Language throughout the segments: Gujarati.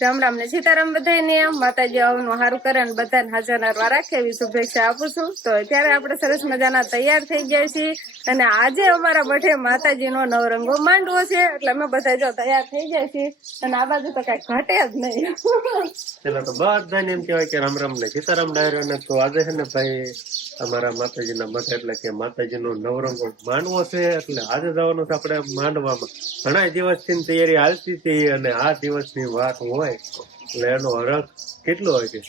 રામ રામ ને સીતારામ બધાને માતાજી આવનું સારું કરે અને બધાને હાજર નરવા રાખે એવી શુભેચ્છા આપું છું. તો અત્યારે આપણે સરસ મજાના તૈયાર થઈ ગયા છીએ અને આજે અમારા મઠે માતાજીનો નવરંગો માંડવો છે એટલે અમે બધા જો તૈયાર થઈ ગયા છીએ અને આ બાજુ તો કઈ ઘટે જ નહીં. પેલા તો બધાને એમ કહેવાય કે રામ રામ ને સીતારામ ડાયરો ને તો આજે છે ને ભાઈ અમારા માતાજીના મઠ એટલે કે માતાજીનો નવરંગો માંડવો છે એટલે આજે જવાનું છે આપણે માંડવામાં. ઘણા દિવસથી તૈયારી હાલતી હતી અને આ દિવસની વાત હોય એટલે એનો હરખ કેટલો હોય છે.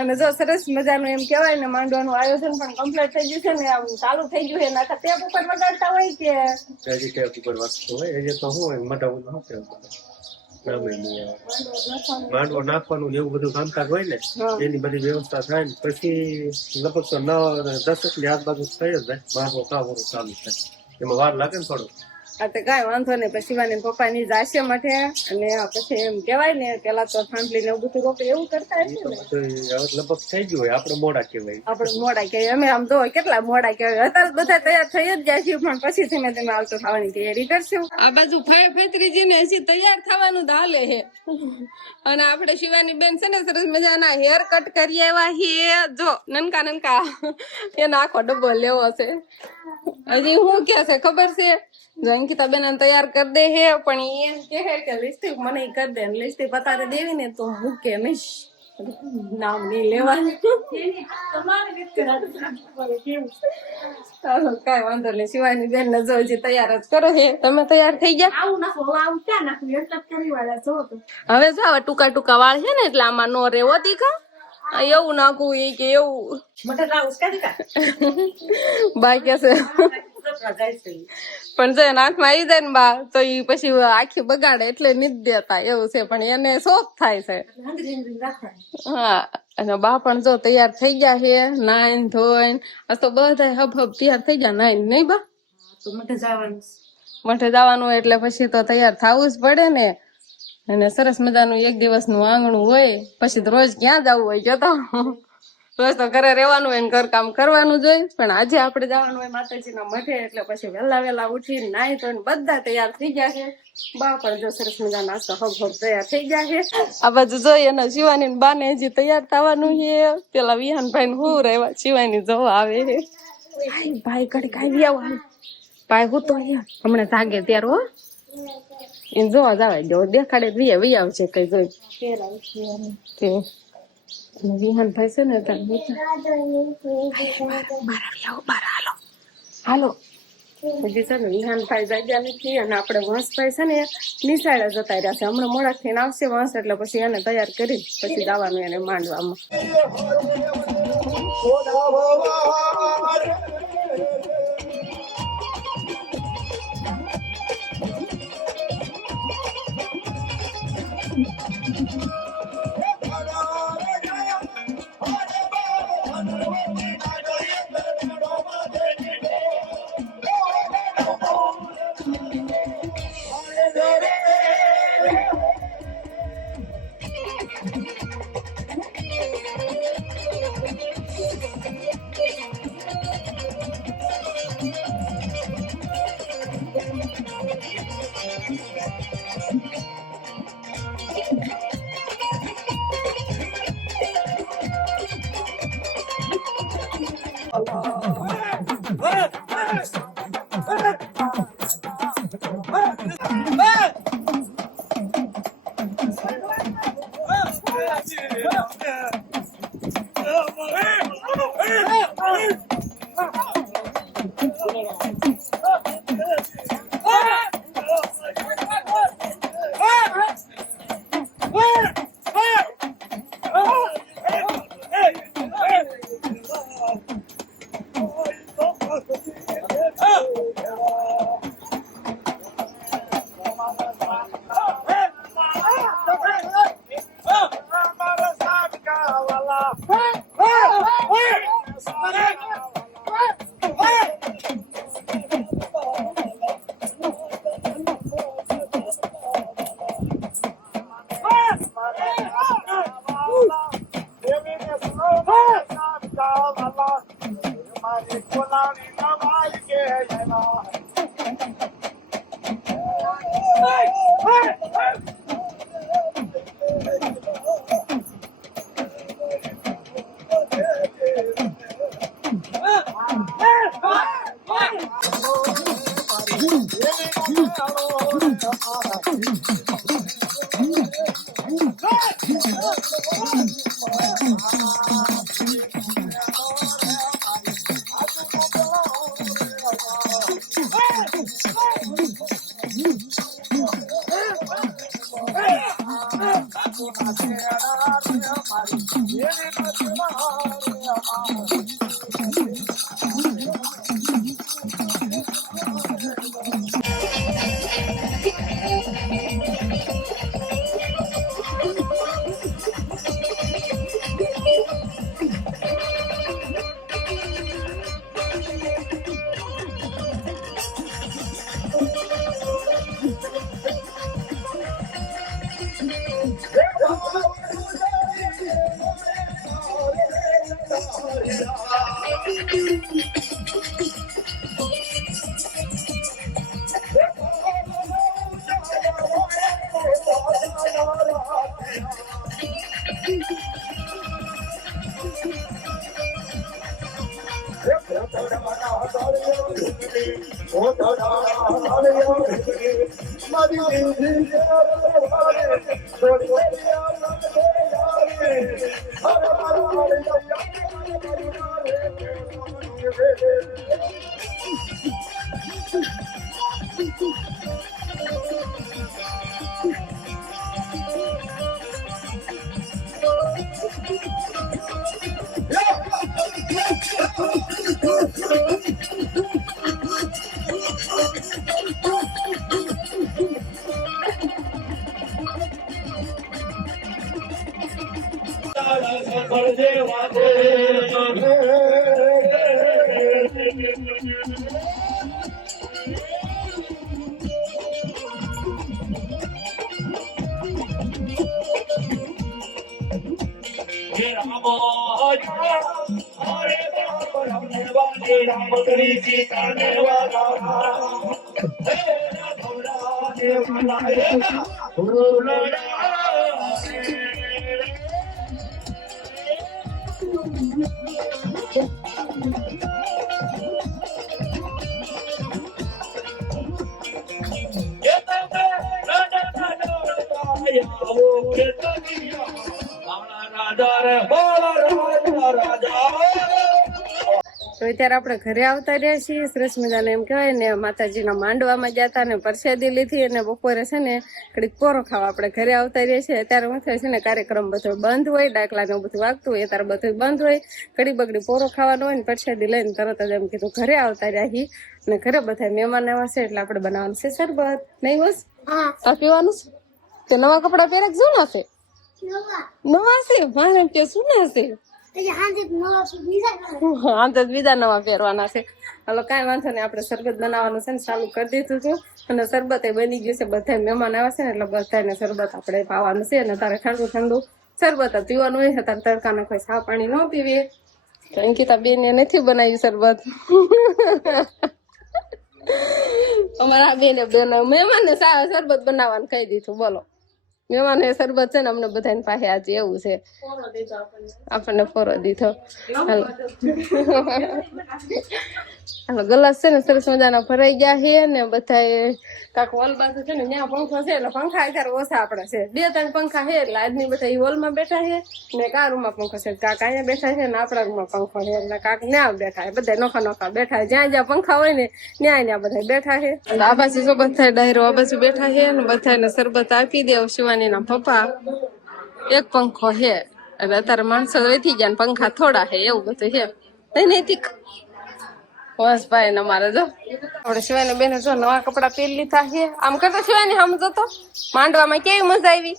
અને જો સરસ મજાનું એમ કેવાય ને માંડવાનું આયોજન પણ કમ્પ્લીટ થઈ ગયું છે ને આમ ચાલુ થઈ ગયું છે. નાખા ટેપ ઉપર વગાડતા હોય કે હજી ટેપ ઉપર વાગતું હોય એ તો શું હોય મોટા શું માંડવો નાખવાનું ને એવું બધું કામકાજ હોય ને એની બધી વ્યવસ્થા થાય ને પછી લગભગ તો 9-10 ની આજુબાજુ થઈ જ જાય માંડવો કાવવાનું ચાલુ થાય. એમાં વાર લાગે ને થોડું. આ તો કઈ વાંધો નહીં. પછી શિવાની પપ્પાની જાશે મઠે અને પછી એમ કેવાય ને પેલા તો સાંભળી ને એવું બધું રોકે એવું કરતા હશે ને. લગભગ થઈ ગયું હોય આપણે મોડા કહેવાય. આપણે મોડા કહેવાય. અમે આમ તો કેટલા મોડા કહેવાય. અત્યારે બધા તૈયાર થઈ જ જાય છે પણ પછી ધીમે ધીમે આવતો થવાની તૈયારી કરશું. આ બાજુ ફૈત્રીજી ને હજી તૈયાર થવાનું હાલે છે અને આપણે શિવાની બેન છે ને સરસ મજાના હેર કટ કરી આવ્યા છીએ. જો નનકા નનકા એનો આખો ડબ્બો લેવો છે. હજી હું કે છે ખબર છે અંકિતા બેન તૈયાર કરી દે હે પણ એમ કે કે લિપસ્ટિક મને કરી દે લિપસ્ટિક બતારે દેવી ને તો મૂકે નહીં નામ નહીં લેવાનું. કઈ વાંધો નહીં. શિવાની બેન ને જો હજી તૈયાર જ કરો હે. તમે તૈયાર થઈ ગયા? હવે જો હવે ટૂંકા ટૂંકા વાળ છે ને એટલે આમાં નો રેવો દીકા એવું નાખવું એ કે એવું બાકી છે પણ જો નાથમાં આવી જાય ને બા તો એ પછી આખી બગાડે એટલે નથી દેતા એવું છે પણ એને શોખ થાય છે. હા અને બા પણ જો તૈયાર થઈ ગયા છે નાઈન ધોઈને. આ તો બધા હબ તૈયાર થઈ ગયા નાઈન નહીં બા મઠે જવાનું એટલે પછી તો તૈયાર થવું જ પડે ને. અને સરસ મજાનું એક દિવસનું આંગણું હોય પછી તો રોજ ક્યાં જવું હોય જો તો રોજ તો ઘરે રહેવાનું હોય ને ઘર કામ કરવાનું જ હોય પણ આજે આપણે જવાનું હોય માતાજીના મઠે એટલે પછી વહેલા ઉઠીને નાહી તો બધા તૈયાર થઈ ગયા છે. બા પણ જો સરસ મજા નાસ્તો હબ તૈયાર થઈ ગયા છે. આ બાજુ જોઈએ એના શિવાની બાને હજી તૈયાર થવાનું છે. પેલા વિહાનભાઈ ને હું રહેવા શિવાની જોવા આવે છે. ભાઈ ઘડી ખાઈ આવો ભાઈ હું તો હમણાં જાગે ત્યારે હો એને જોવા જવાય જો દેખાડે વી આવશે કઈ જોઈ વિહાનભાઈ છે ને હાલો હજી છે ને વિહાનભાઈ જાગ્યા નથી અને આપણે વંશભાઈ છે ને નિશાળે જતા રહ્યા છે. હમણાં મોડા થઈને આવશે વંશ એટલે પછી એને તૈયાર કરી પછી જવાનું એને માંડવામાં. તો અત્યારે આપણે ઘરે આવતા રહ્યા છીએ. સરસ મજાને એમ કહેવાય ને માતાજીના માંડવામાં જતા ને પ્રસાદી લીધી અને બપોરે છે ને કડીક પોરો ખાવા આપણે ઘરે આવતા રહ્યા છીએ. અત્યારે હું થાય છે ને કાર્યક્રમ બધો બંધ હોય, ડાકલા ને બધું વાગતું હોય ત્યારે બધું બંધ હોય, કડી બગડી પોરો ખાવાનો હોય ને પ્રસાદી લઈને તરત જ એમ કીધું ઘરે આવતા રહ્યા. અને ઘરે બધા મહેમાન એવા છે એટલે આપણે બનાવવાનું છે શરબત. નહીં બસ આ પીવાનું છે કે નવા કપડા પહેરે જૂના છે? નવા છે મારે એમ કે જૂના છે. હા તો બીજા નવા પહેરવાના છે. હાલો કાંઈ વાંધો નહીં, આપણે શરબત બનાવવાનું છે ને ચાલુ કરી દીધું છે અને શરબત એ બની ગયું છે. બધા મહેમાન આવે છે ને એટલે બધાને શરબત આપણે પાવાનું છે. અને તારે ઠંડુ ઠંડુ શરબત પીવાનું હોય, તારે તડકાના કોઈ ચા પાણી ન પીવે. અંકિતા બેન નથી બનાવ્યું શરબત. અમારા બેને મહેમાન ને શરબત બનાવવાનું કહી દીધું. બોલો મહેમાન એ શરબત છે ને અમને બધાની પાસે આજે એવું છે, આપણને ફોરો દીધો. હાલો હાલો ગલાસ છે ને સરસ મજાના ભરાઈ ગયા છે ને બધા કાક હોલ બાજુ છે ને ત્યાં પંખો છે એટલે પંખા અત્યારે ઓછા આપણે છે. 2-3 પંખા છે એટલે આજની બધા હોલમાં બેઠા છે ને કા રૂમમાં પંખો છે. કાક અહીંયા બેઠા છે ને આપણા રૂમમાં પંખો છે એટલે કાક ત્યાં બેઠા છે. બધા નોખા નોખા બેઠા, જ્યાં જ્યાં પંખા હોય ને ત્યાં બધા બેઠા છે. આ બાજુ જો બધા ડાયરો આ બાજુ બેઠા છે ને બધાને શરબત આપી દે. શિવાની ના પપ્પા એક પંખો છે એટલે અત્યારે માણસો વેઠી ગયા ને પંખા થોડા છે એવું બધું છે. નહીં નૈતિક બસ ભાઈ ને અમારે જો આપણે શિવાની બેને જો નવા કપડા પહેરી લીધા છે. આમ કરતા શિવાની સમજો તો માંડવામાં કેવી મજા આવી.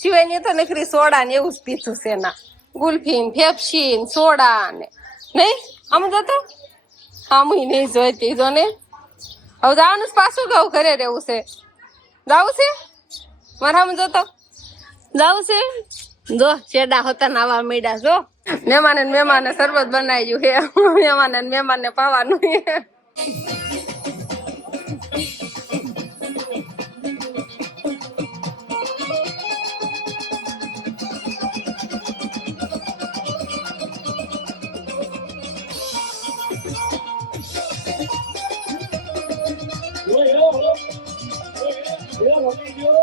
શિવાની તો નખરી સોડા ને એવું જ પીધું છે ના, ગુલ્ફી ને ફેફસી ને સોડા ને. નહીં સમજો તો આમ નહીં જોઈતી જો ને. હવે જવાનું પાછું ગયું ઘરે રહેવું છે. જવું છે મારા સમજો તો જવું છે. જો શેડા હોતા નાવા મીડા જો મહેમાને શરબત બનાવ્યું છે. મહેમાને પાવાનું છે. Yo,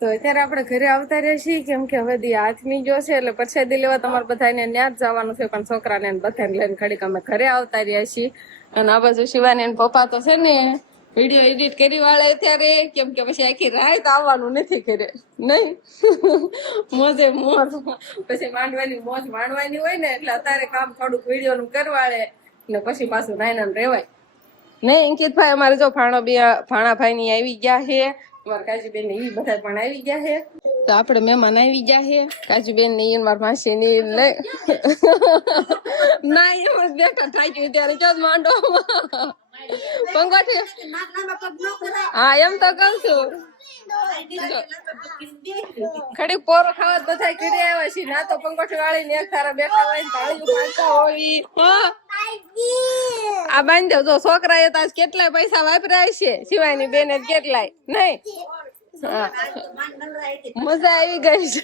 તો અત્યારે આપણે ઘરે આવતા રહ્યા છીએ કેમ કે હવે દી હાથમી ગયો છે એટલે પ્રસાદી લેવા તમારે બધાને ત્યાં જ જવાનું છે પણ છોકરાને ને બધાને લઈને ઘડીક અમે ઘરે આવતા રહ્યા છીએ અને આ બાજુ શિવાની અને પપ્પા તો છે ને વિડીયો એડિટ કરી વાળે અત્યારે કેમ કે પછી આખી રાત આવવાનું નથી ઘરે નહીં મોજે મોજ પછી માંડવાની મોજ માણવાની હોય ને એટલે અત્યારે કામ થોડુંક વિડીયો નું કરવાળે ને પછી પાછું નાયના રેવાય નહીં અંકિતભાઈ અમારે જો ભાણાભાઈ ની આવી ગયા છે મારા કાજુબેન ને ઈ બધા પણ આવી ગયા છે તો આપણે મહેમાન આવી ગયા છે કાજુબેન ને ઈ મારા માસી ની લઈ ના એમ જ બેઠા થાય ગયું ત્યારે જો માંડો પંગોઠી હા એમ તો કઉ છું ખડી પોરો ખાવા બધા ઘરે આવ્યા છે ના તો પંગોઠી વાળી ને એક તારા બેઠા હોય ને તાળીઓ પાડતા હોય આ બાંધી દો જો છોકરા એ તો આજ કેટલાય પૈસા વાપર્યા છે શિવાની બેન કેટલાય નહીં મજા આવી ગઈ છે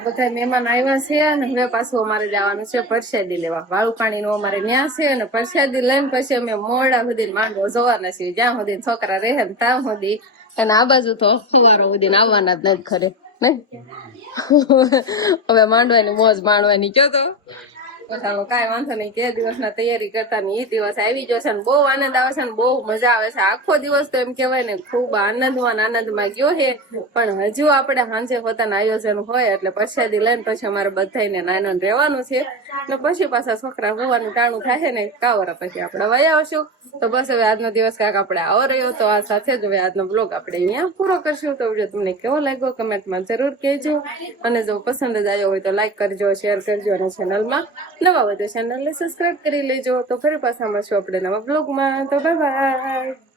બધા મહેમાન આવ્યા છે અને હવે પાછું અમારે જવાનું છે પ્રસાદી લેવા વાળું પાણી નું અમારે ન્યા છે અને પ્રસાદી લઈને પછી અમે મોડા સુધી માંડવો જોવાના છીએ જ્યાં સુધી છોકરા રહે ને ત્યાં સુધી અને આ બાજુ તો સવારો સુધી આવવાના જ નથી ખરે નહીં હવે માંડવાની મોજ માણવાની કયો તો ચાલો કઈ વાંધો નહીં કે દિવસના તૈયારી કરતા ને એ દિવસ આવી જશે ને બહુ આનંદ આવે છે ને બહુ મજા આવે છે આખો દિવસ તો એમ કેવાય ને ખૂબ આનંદમાં ગયો છે પણ હજુ આપણે સાંજે પોતાના આયોજન હોય એટલે પ્રસાદી લઈને પછી અમારે બધાને નાના રહેવાનું છે ને પછી પાછા છોકરા હોવાનું ટાણું થાય ને કાવરા પછી આપણે વયા આવશું તો બસ હવે આજનો દિવસ કાંઈક આપણે આવો રહ્યો તો આ સાથે જ હવે આજનો બ્લોગ આપણે અહીંયા પૂરો કરશું તો વિડીયો તમને કેવો લાગ્યો કમેન્ટમાં જરૂર કહેજો અને જો પસંદ જ આવ્યો હોય તો લાઈક કરજો શેર કરજો અને ચેનલમાં નવા હોય તો ચેનલને સબસ્ક્રાઇબ કરી લેજો તો ફરી પાછા મળશું આપણે નવા બ્લોગમાં તો બાય બાય.